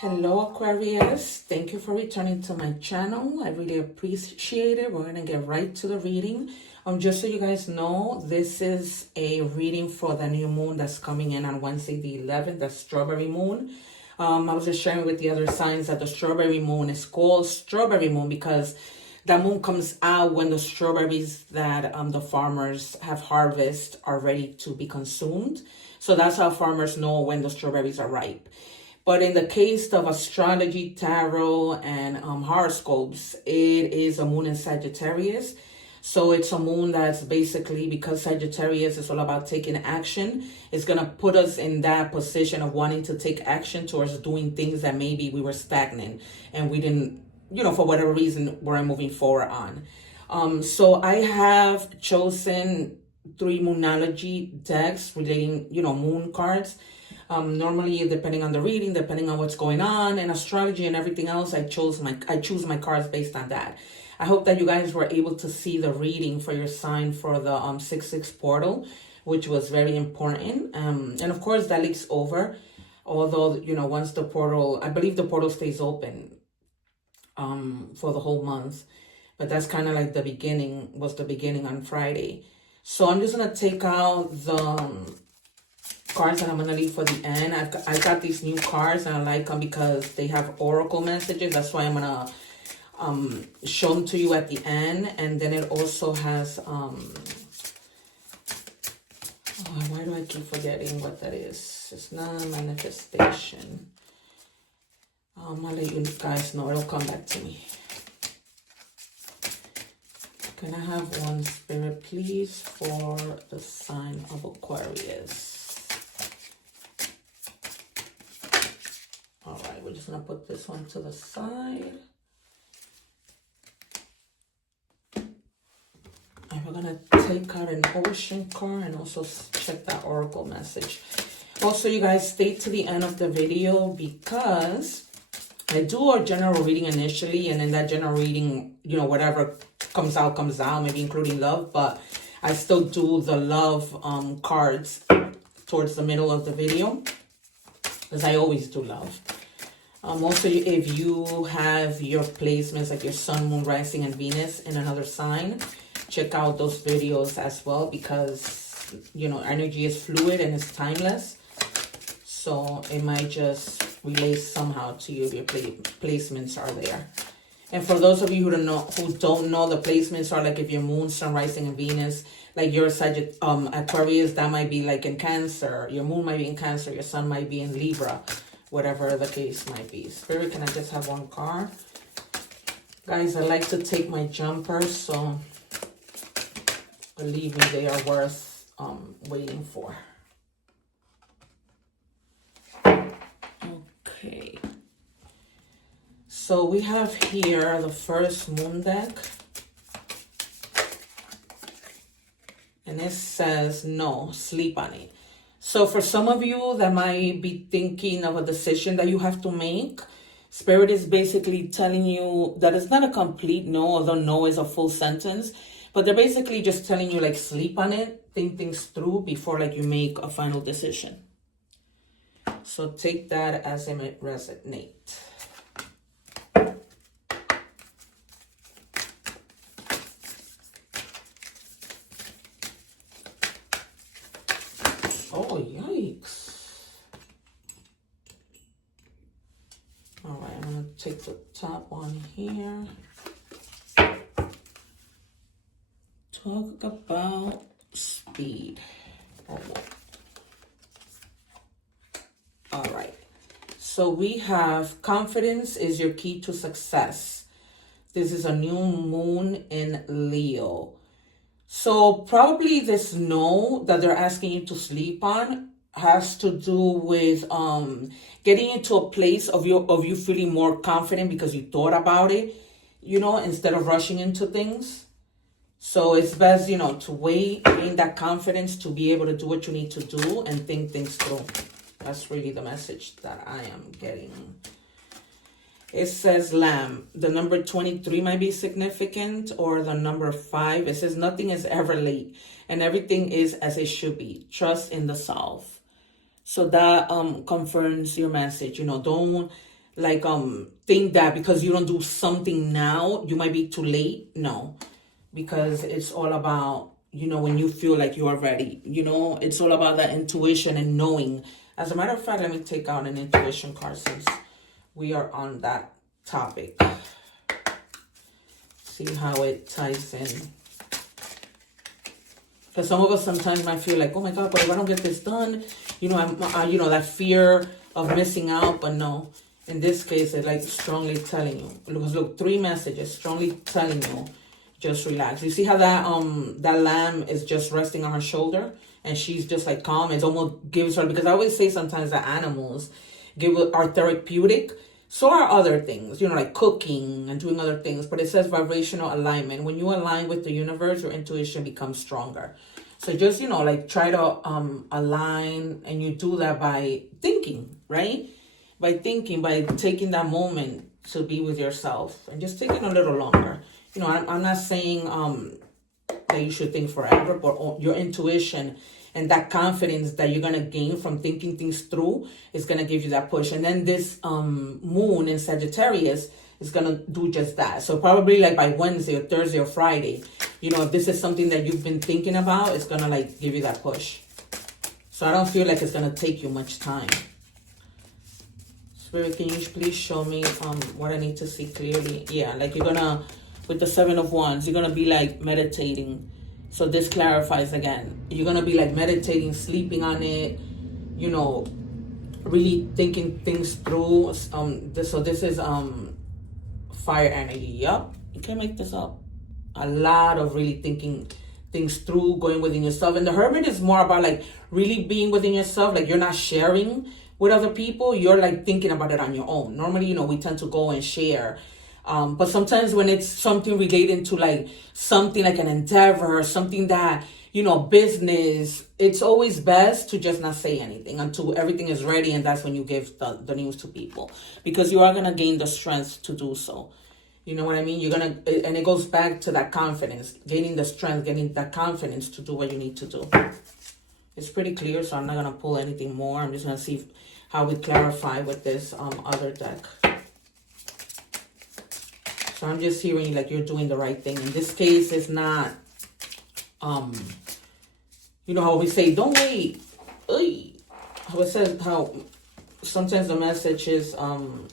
Hello Aquarius, thank you for returning to my channel. I really appreciate it. We're going to get right to the reading. Just so you guys know, this is a reading for the new moon that's coming in on Wednesday the 11th, the strawberry moon. I was just sharing with the other signs that the strawberry moon is called strawberry moon because the moon comes out when the strawberries that the farmers have harvested are ready to be consumed. So that's how farmers know when the strawberries are ripe. But in the case of astrology, tarot, and horoscopes, it is a moon in Sagittarius. So it's a moon that's basically, because Sagittarius is all about taking action, it's going to put us in that position of wanting to take action towards doing things that maybe we were stagnant and we didn't, for whatever reason, weren't moving forward on. So I have chosen 3 moonology decks relating, moon cards. Normally, depending on the reading, depending on what's going on in astrology and everything else, I choose my cards based on that. I hope that you guys were able to see the reading for your sign for the 6/6 portal, which was very important. And of course, that leaks over. Although, once the portal, I believe the portal stays open for the whole month. But that's kind of like the beginning on Friday. So I'm just going to take out the cards that I'm going to leave for the end. I got these new cards and I like them because they have oracle messages. That's why I'm going to show them to you at the end. And then it also has, why do I keep forgetting what that is? It's not a manifestation. I'll let you guys know. It'll come back to me. Can I have one spirit, please, for the sign of Aquarius? All right, we're just going to put this one to the side. And we're going to take out an ocean card and also check that oracle message. Also, you guys, stay to the end of the video because I do a general reading initially. And in that general reading, whatever comes out, maybe including love. But I still do the love cards towards the middle of the video, as I always do love. Also, if you have your placements like your sun, moon, rising, and Venus in another sign, check out those videos as well because, energy is fluid and it's timeless. So it might just relate somehow to you if your placements are there. And for those of you who don't know, the placements are like if your moon, sun, rising, and Venus, like your Aquarius, that might be like in Cancer. Your moon might be in Cancer. Your sun might be in Libra. Whatever the case might be. Spirit, can I just have one card? Guys, I like to take my jumpers, so believe me, they are worth waiting for. Okay. So we have here the first moon deck. And it says, no, sleep on it. So for some of you that might be thinking of a decision that you have to make, Spirit is basically telling you that it's not a complete no, although no is a full sentence. But they're basically just telling you, like, sleep on it, think things through before, like, you make a final decision. So take that as it might resonate. Oh, yikes. All right, I'm going to take the top one here. Talk about speed. All right. So we have confidence is your key to success. This is a new moon in Leo. So probably this no that they're asking you to sleep on has to do with getting into a place of you feeling more confident because you thought about it, instead of rushing into things. So it's best, to wait, gain that confidence to be able to do what you need to do and think things through. That's really the message that I am getting. It says Lamb. The number 23 might be significant, or the number 5. It says nothing is ever late and everything is as it should be. Trust in the solve. So that confirms your message. Don't like think that because you don't do something now, you might be too late. No, because it's all about, when you feel like you are ready. It's all about that intuition and knowing. As a matter of fact, let me take out an intuition card since we are on that topic. See how it ties in. Because some of us sometimes might feel like, oh my God, but if I don't get this done, that fear of missing out. But no, in this case, it's like strongly telling you. Because look, 3 messages strongly telling you, just relax. You see how that lamb is just resting on her shoulder and she's just like calm. It almost gives her, because I always say sometimes that animals are therapeutic. So are other things, like cooking and doing other things. But it says vibrational alignment. When you align with the universe, your intuition becomes stronger. So just, try to align, and you do that by thinking, right? By taking that moment to be with yourself and just taking a little longer. I'm not saying that you should think forever, but your intuition and that confidence that you're going to gain from thinking things through is going to give you that push. And then this moon in Sagittarius is going to do just that. So probably like by Wednesday or Thursday or Friday, if this is something that you've been thinking about, it's going to like give you that push. So I don't feel like it's going to take you much time. Spirit, can you please show me what I need to see clearly? Yeah, like you're going to, with the 7 of Wands, you're going to be like meditating. So this clarifies again. You're going to be like meditating, sleeping on it, really thinking things through. So this is fire energy. Yep. You can't make this up. A lot of really thinking things through, going within yourself. And the Hermit is more about like really being within yourself. Like you're not sharing with other people. You're like thinking about it on your own. Normally, we tend to go and share. But sometimes when it's something related to like something like an endeavor, something that, business, it's always best to just not say anything until everything is ready. And that's when you give the news to people, because you are going to gain the strength to do so. You know what I mean? And it goes back to that confidence, gaining the strength, getting that confidence to do what you need to do. It's pretty clear, so I'm not going to pull anything more. I'm just going to see how we clarify with this other deck. So I'm just hearing like you're doing the right thing. In this case, it's not, how we say, don't wait. How it says, how sometimes the message is, don't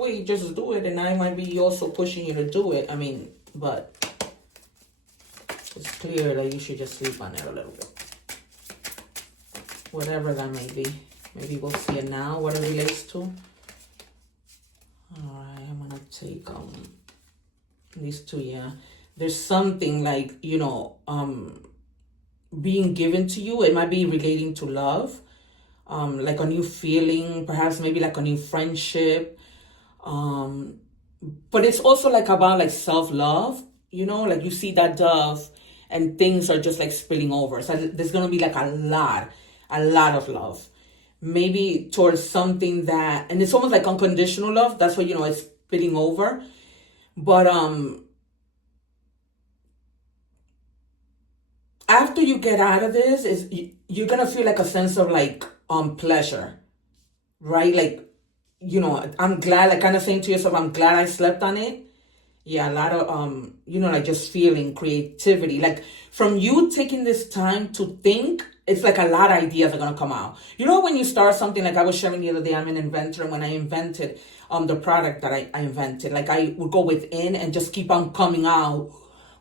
wait, just do it. And I might be also pushing you to do it. I mean, but it's clear that you should just sleep on it a little bit. Whatever that may be. Maybe we'll see it now, what it relates to. All right, I'm going to take these 2, yeah. There's something like, being given to you. It might be relating to love, like a new feeling, perhaps maybe like a new friendship. But it's also like about like self-love, like you see that dove and things are just like spilling over. So there's going to be like a lot of love. Maybe towards something that, and it's almost like unconditional love. That's what, it's spilling over. But after you get out of this, you're going to feel like a sense of like pleasure, right? Like, I'm glad, like kind of saying to yourself, I'm glad I slept on it. Yeah, a lot of, like just feeling creativity. Like from you taking this time to think, it's like a lot of ideas are going to come out. When you start something, like I was sharing the other day, I'm an inventor. And when I invented the product that I invented, like I would go within and just keep on coming out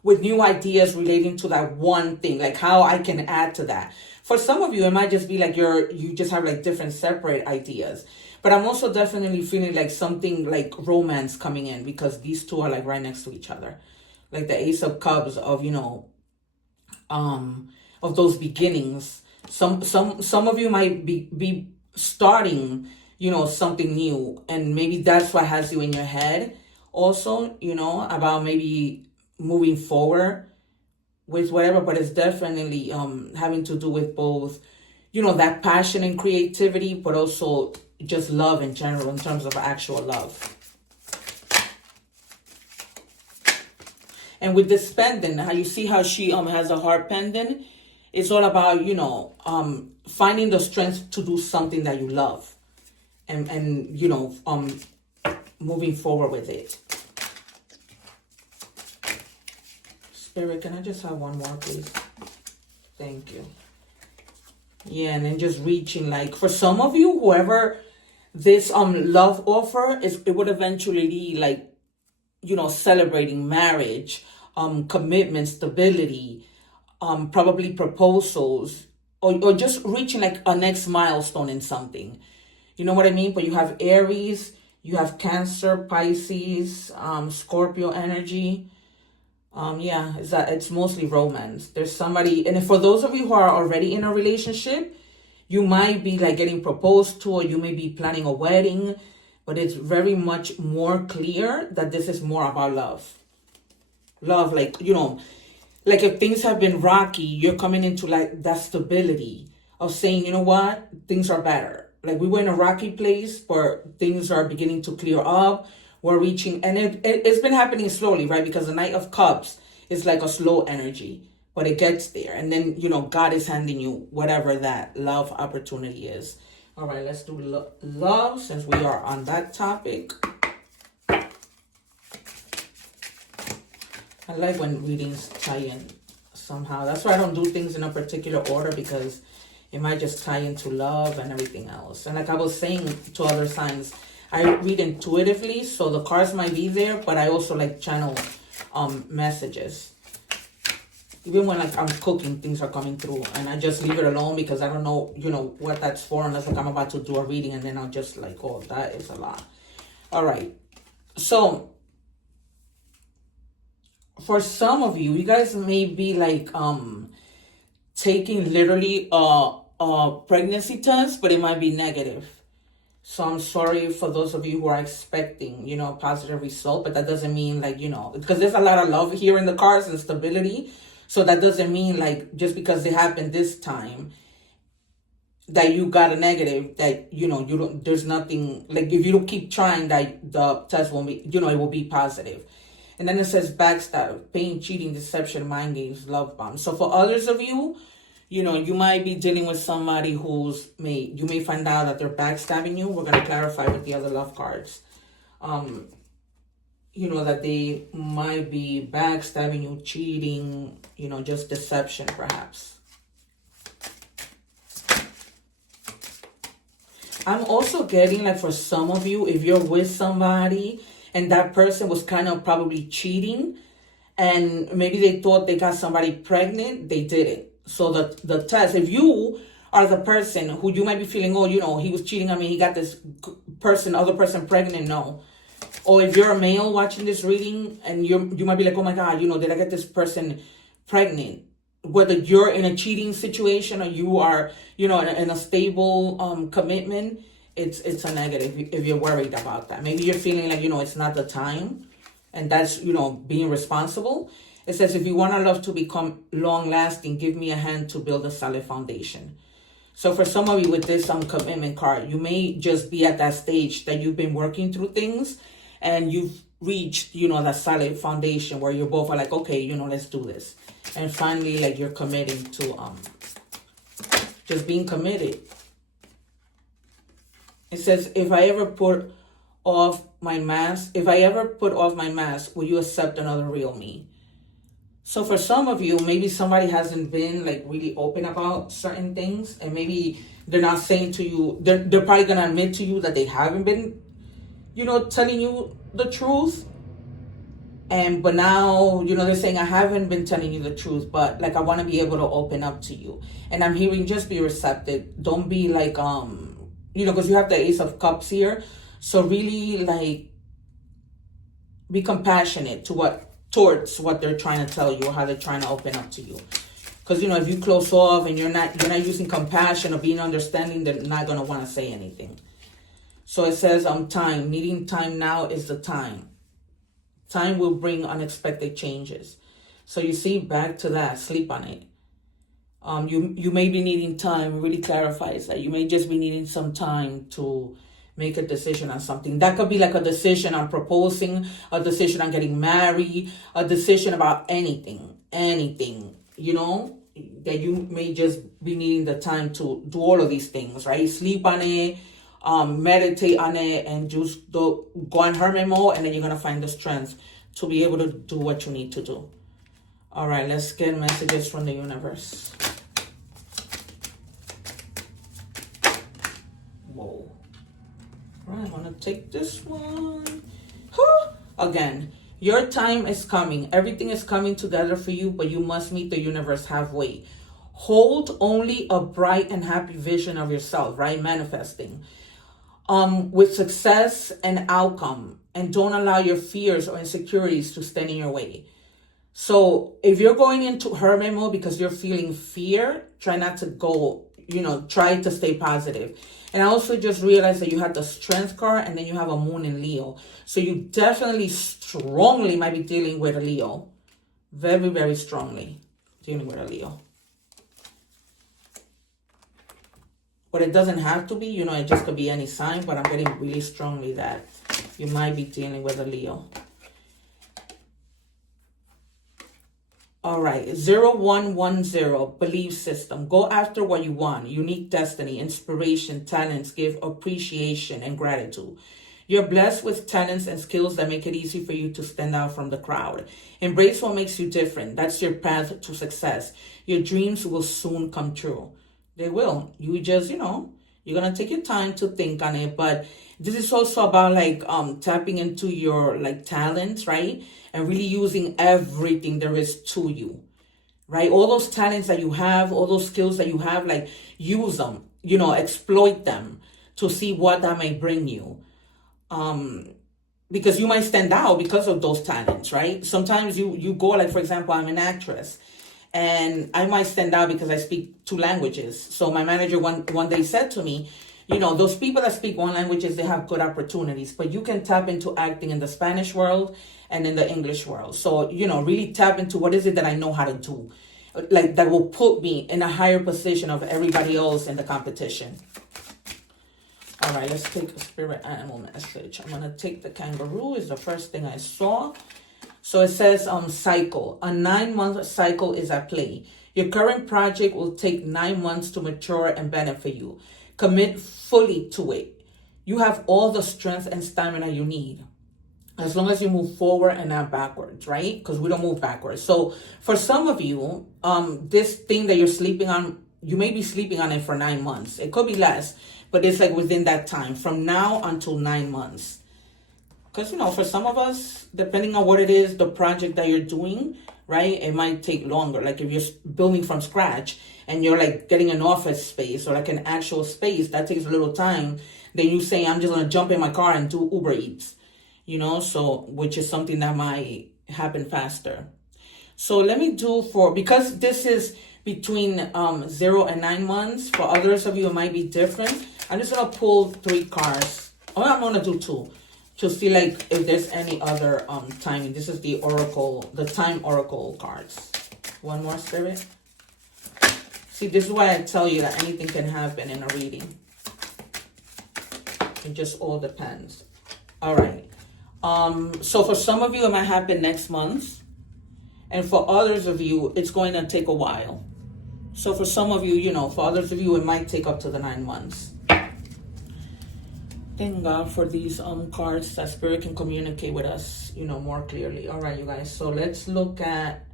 with new ideas relating to that one thing, like how I can add to that. For some of you, it might just be like you just have like different separate ideas. But I'm also definitely feeling like something like romance coming in, because these 2 are like right next to each other. Like the Ace of Cups of, of those beginnings. Some of you might be starting, something new. And maybe that's what has you in your head also, about maybe moving forward with whatever. But it's definitely having to do with both, that passion and creativity, but also just love in general, in terms of actual love. And with this pendant, how you see how she has a heart pendant, it's all about, finding the strength to do something that you love. and you know, moving forward with it. Spirit, can I just have one more, please? Thank you. Yeah, and then just reaching, like, for some of you, whoever this love offer is, it would eventually be like, you know, celebrating marriage, commitment, stability, probably proposals, or just reaching like a next milestone in something. You know what I mean? But you have Aries, you have Cancer, Pisces, Scorpio energy. Yeah, it's mostly romance. There's somebody, and for those of you who are already in a relationship, you might be like getting proposed to, or you may be planning a wedding, but it's very much more clear that this is more about love. Love, like, you know, like if things have been rocky, you're coming into like that stability of saying, you know what, things are better. Like we were in a rocky place, but things are beginning to clear up. We're reaching, and it's been happening slowly, right? Because the Knight of Cups is like a slow energy, but it gets there. And then, you know, God is handing you whatever that love opportunity is. All right, let's do love since we are on that topic. I like when readings tie in somehow. That's why I don't do things in a particular order, because it might just tie into love and everything else. And like I was saying to other signs, I read intuitively, so the cards might be there, but I also like channel messages. Even when like I'm cooking, things are coming through, and I just leave it alone because I don't know, you know, what that's for, unless like I'm about to do a reading, and then I'll just like, oh, that is a lot. All right. So for some of you, you guys may be like taking literally a pregnancy test, but it might be negative. So I'm sorry for those of you who are expecting, you know, a positive result, but that doesn't mean like, you know, because there's a lot of love here in the cards and stability. So that doesn't mean like just because it happened this time that you got a negative, that, you know, you don't, there's nothing, like if you don't keep trying, that the test won't be, you know, it will be positive. And then it says backstab, pain, cheating, deception, mind games, love bombs. So for others of you, you know, you might be dealing with somebody you may find out that they're backstabbing you. We're going to clarify with the other love cards. You know, that they might be backstabbing you, cheating, you know, just deception perhaps. I'm also getting like for some of you, if you're with somebody and that person was kind of probably cheating, and maybe they thought they got somebody pregnant, they didn't. So the test, if you are the person who you might be feeling, oh, you know, he was cheating on me, he got this other person pregnant, no. Or if you're a male watching this reading and you might be like, oh my God, you know, did I get this person pregnant? Whether you're in a cheating situation or you are, you know, in a stable commitment, it's a negative if you're worried about that. Maybe you're feeling like, you know, it's not the time, and that's, you know, being responsible. It says, if you want our love to become long-lasting, give me a hand to build a solid foundation. So for some of you with this commitment card, you may just be at that stage that you've been working through things and you've reached, you know, that solid foundation where you both are like, okay, you know, let's do this. And finally, like, you're committing to just being committed. It says, if I ever put off my mask, will you accept another real me? So for some of you, maybe somebody hasn't been like really open about certain things, and maybe they're not saying to you, they're probably going to admit to you that they haven't been, you know, telling you the truth. But now, you know, they're saying, I haven't been telling you the truth, but like, I want to be able to open up to you. And I'm hearing, just be receptive. Don't be like, you know, because you have the Ace of Cups here. So really, like, be compassionate towards what they're trying to tell you, or how they're trying to open up to you. Because, you know, if you close off and you're not using compassion or being understanding, they're not going to want to say anything. So it says, time, needing time now is the time. Time will bring unexpected changes. So you see, back to that, sleep on it. You may be needing time. It really clarifies that you may just be needing some time to make a decision on something. That could be like a decision on proposing, a decision on getting married, a decision about anything, you know, that you may just be needing the time to do all of these things, right? Sleep on it, meditate on it, and just go on hermit mode, and then you're going to find the strength to be able to do what you need to do. All right, let's get messages from the universe. Whoa. All right, I'm going to take this one. Again, your time is coming. Everything is coming together for you, but you must meet the universe halfway. Hold only a bright and happy vision of yourself, right? Manifesting. With success and outcome. And don't allow your fears or insecurities to stand in your way. So if you're going into hermit mode because you're feeling fear, try not to go, try to stay positive. And I also just realized that you have the strength card and then you have a moon in Leo. So you definitely strongly might be dealing with a Leo. Very, very strongly dealing with a Leo. But it doesn't have to be, it just could be any sign, but I'm getting really strongly that you might be dealing with a Leo. All right, 0110, belief system. Go after what you want. Unique destiny, inspiration, talents, give appreciation and gratitude. You're blessed with talents and skills that make it easy for you to stand out from the crowd. Embrace what makes you different. That's your path to success. Your dreams will soon come true. They will. You just, you're going to take your time to think on it. But this is also about tapping into your talents, right? And really using everything there is to you, right? All those talents that you have, all those skills that you have, use them, exploit them to see what that may bring you. Because you might stand out because of those talents, right? Sometimes you go, for example, I'm an actress. And I might stand out because I speak 2 languages. So my manager one day said to me, those people that speak 1 language, they have good opportunities. But you can tap into acting in the Spanish world and in the English world. So, really tap into what is it that I know how to do. That will put me in a higher position of everybody else in the competition. All right, let's take a spirit animal message. I'm going to take the kangaroo. Is the first thing I saw. So it says cycle. A 9-month cycle is at play. Your current project will take 9 months to mature and benefit you. Commit fully to it. You have all the strength and stamina you need. As long as you move forward and not backwards, right? Because we don't move backwards. So for some of you, this thing that you're sleeping on, you may be sleeping on it for 9 months. It could be less, but it's within that time, from now until 9 months. Because, for some of us, depending on what it is, the project that you're doing, right, it might take longer. If you're building from scratch and you're getting an office space or an actual space, that takes a little time. Then you say, I'm just going to jump in my car and do Uber Eats, which is something that might happen faster. So let me because this is between 0 and 9 months. For others of you, it might be different. I'm just going to pull 3 cards. Oh, I'm going to do 2. To see if there's any other timing. This is the oracle, the time oracle cards. One more, spirit. See, this is why I tell you that anything can happen in a reading. It just all depends. All right. So for some of you, it might happen next month. And for others of you, it's going to take a while. So for some of you, for others of you, it might take up to the 9 months. Thank God for these cards that Spirit can communicate with us, more clearly. All right, you guys. So let's look at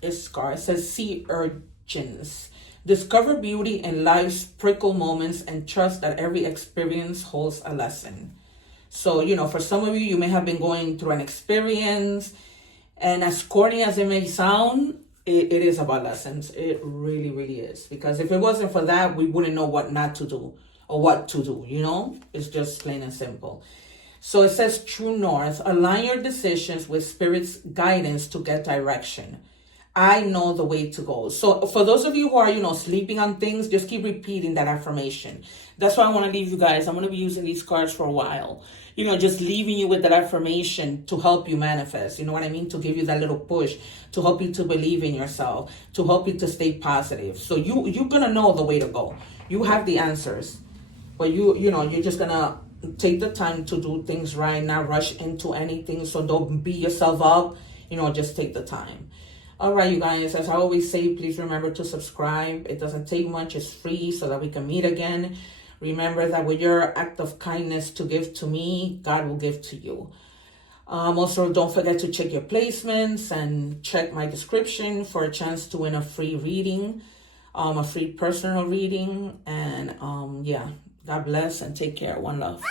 this card. It says sea urchins. Discover beauty in life's prickle moments and trust that every experience holds a lesson. So, for some of you, you may have been going through an experience, and as corny as it may sound, it is about lessons. It really, really is. Because if it wasn't for that, we wouldn't know what not to do or what to do, It's just plain and simple. So it says true north. Align your decisions with Spirit's guidance to get direction. I know the way to go. So for those of you who are, sleeping on things, just keep repeating that affirmation. That's why I want to leave you guys. I'm going to be using these cards for a while. Just leaving you with that affirmation to help you manifest. You know what I mean? To give you that little push, to help you to believe in yourself, to help you to stay positive. So you're going to know the way to go. You have the answers. But you're just going to take the time to do things right, not rush into anything. So don't beat yourself up. Just take the time. All right, you guys, as I always say, please remember to subscribe. It doesn't take much. It's free so that we can meet again. Remember that with your act of kindness to give to me, God will give to you. Also, don't forget to check your placements and check my description for a chance to win a free reading, a free personal reading. And yeah, God bless and take care. One love.